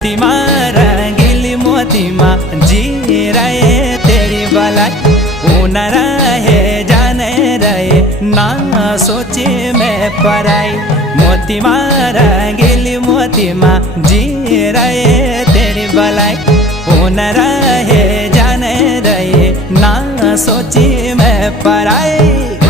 मोतीमा रंगीली मोतीमा जी रहे तेरी भलाई, ऊन रहे जाने रहे ना सोचे मैं पराई। मोतीमा रंगीली मोतीमा जी रहे तेरी भलाई, ऊन रहे जाने रहे ना सोचे मैं पराई।